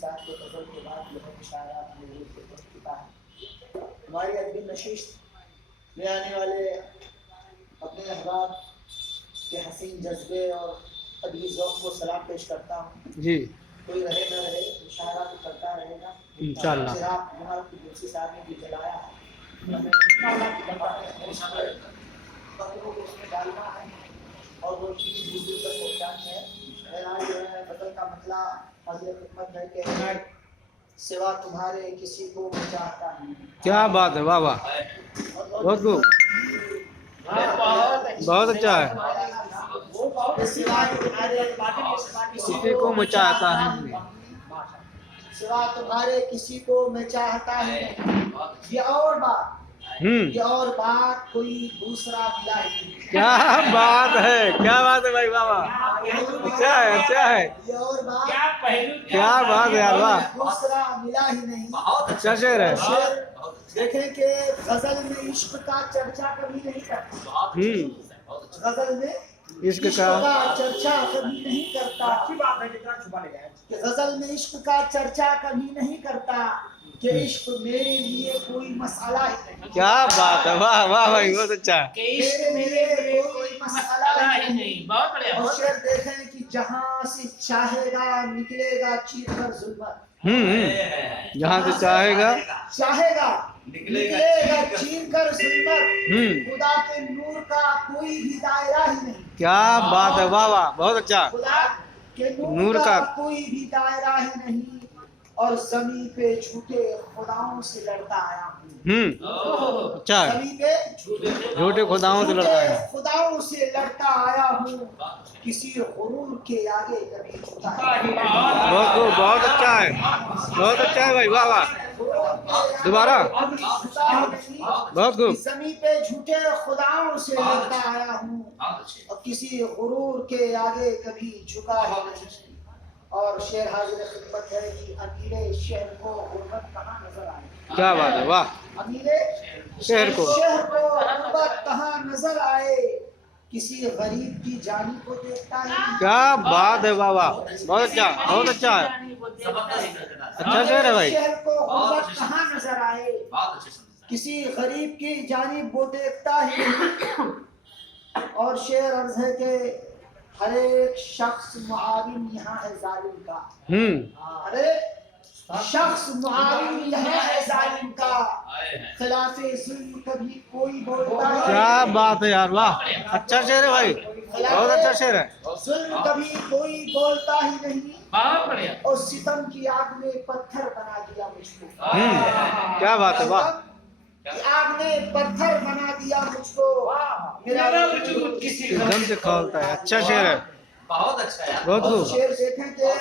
صاحب کے غزل کے بعد جو ہے اشارات میں پہنچ چکا ہے. ہماری ادبی نشست میں آنے والے اپنے احباب کے حسین جذبے اور ادبی ذوق کو سلام پیش کرتا ہوں. جی کوئی رہے نہ رہے مشاعرہ تو چلتا رہے گا انشاءاللہ. چراغ جناب کی دوسری صاحب نے بھی جلایا ہے، ہمیں بکروں کو اس میں ڈالنا ہے اور وہ چیز دور دور تک پہنچانی ہے. بہرحال جو ہے غزل کا مسئلہ حاضر خدمت ہے کہ سوا تمہارے کسی کو میں چاہتا ہوں. کیا بات ہے، واہ واہ، بہت خوب، بہت اچھا ہے. سوا تمہارے کسی کو میں چاہتا ہے، سوا تمہارے کسی کو میں چاہتا ہوں. یہ اور بات یہ اور بات کوئی دوسرا ملا ہی نہیں. کیا بات ہے، کیا بات ہے بھائی، واہ واہ، اچھا ہے، اچھا ہے، یہ اور بات کیا بات ہے یار، واہ، دوسرا ملا ہی نہیں. اچھا شعر ہے. شعر دیکھیں کہ غزل میں عشق کا چرچا کبھی نہیں کرتا. غزل میں عشق کا چرچا کبھی نہیں کرتا. کہ غزل میں عشق کا چرچا کبھی نہیں کرتا کہ عشق میرے لیے کوئی مسئلہ ہی نہیں. کیا بات ہے، واہ واہ بھائی، بہت اچھا ہے. میرے لیے کوئی مسئلہ ہی نہیں. اور شعر دیکھیں کہ جہاں سے چاہے گا نکلے گا چیر کر ظلمت. جہاں سے چاہے گا نکلے گا چیر کر ظلمت. خدا کے نور کا کوئی بھی دائرہ ہی نہیں. کیا بات ہے، واہ واہ، بہت اچھا. خدا کے نور کا کوئی بھی دائرہ ہی نہیں. اور زمین پہ جھوٹے خداؤں سے لڑتا آیا ہوں. اچھا ہے، زمین پہ جھوٹے خداؤں سے لڑتا ہے. خداؤں سے لڑتا آیا ہوں. کسی غرور کے آگے کبھی جھکا نہیں. بہت خوب، بہت اچھا ہے، بہت اچھا ہے بھائی، واہ واہ، دوبارہ، بہت خوب. زمین پہ جھوٹے خداؤں سے لڑتا آیا ہوں اور کسی غرور کے آگے کبھی جھکا ہی نہیں. اور شعر حاضر خدمت ہے کہ امیر شہر کو غربت کہاں نظر آئے. کیا بات ہے، واہ، امیر شہر کو غربت کہاں نظر آئے. کسی غریب کی جانی کو دیکھتا ہے. کیا بات ہے، واہ واہ، بہت اچھا، بہت اچھا ہے، اچھا شعر ہے بھائی. شہر کو غربت کہاں نظر آئے. کسی غریب کی جانب وہ دیکھتا ہی نہیں. اور شعر عرض ہے کہ ہر ایک شخص معاون یہاں ہے ظالم کا. ہر ایک شخص معاون یہاں ہے ظالم کا. خلاف ظلم کبھی کوئی بولتا ہے. کیا بات ہے یار، واہ، اچھا شعر ہے بھائی، بہت اچھا شعر ہے. ظلم کبھی کوئی بولتا ہی نہیں. اور ستم کی آگ میں پتھر بنا دیا مجھ کو. کیا بات ہے، واہ، آگ نے پتھر بنا دیا مجھ کو. میرا وجود کسی دم سے کھولتا ہے. اچھا شعر ہے، بہت اچھا ہے. بہت خوب. شعر دیکھیں کہ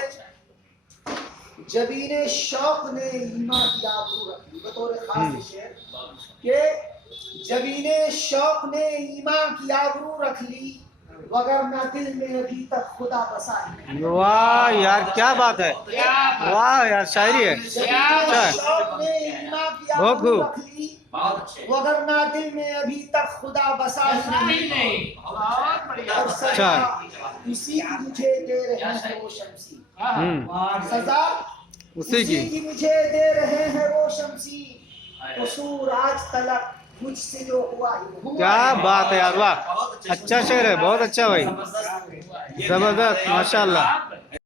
جبین شوق نے ایمان کی آبرو رکھی. بطور خاص شعر کہ جبین شوق نے ایمان کی آبرو رکھ لی وگرنہ دل میں ابھی تک خدا بسا ہے. واہ یار، کیا بات ہے، واہ یار، شاعری ہے، اچھا ہے، شوق نے ایمان کی بہت آبرو خوب. رکھ لی وگرنہ دل میں ابھی تک خدا بسا ہی نہیں. اور سزا اسی کی مجھے دے رہے ہیں وہ شمسی. سزا اسی کی. کی مجھے دے رہے ہیں وہ شمسی. قصور آج تلک مجھ سے جو ہوا ہی نہیں. کیا بات ہے یار، واہ، اچھا شعر ہے، بہت اچھا بھائی، زبردست، ماشاء اللہ.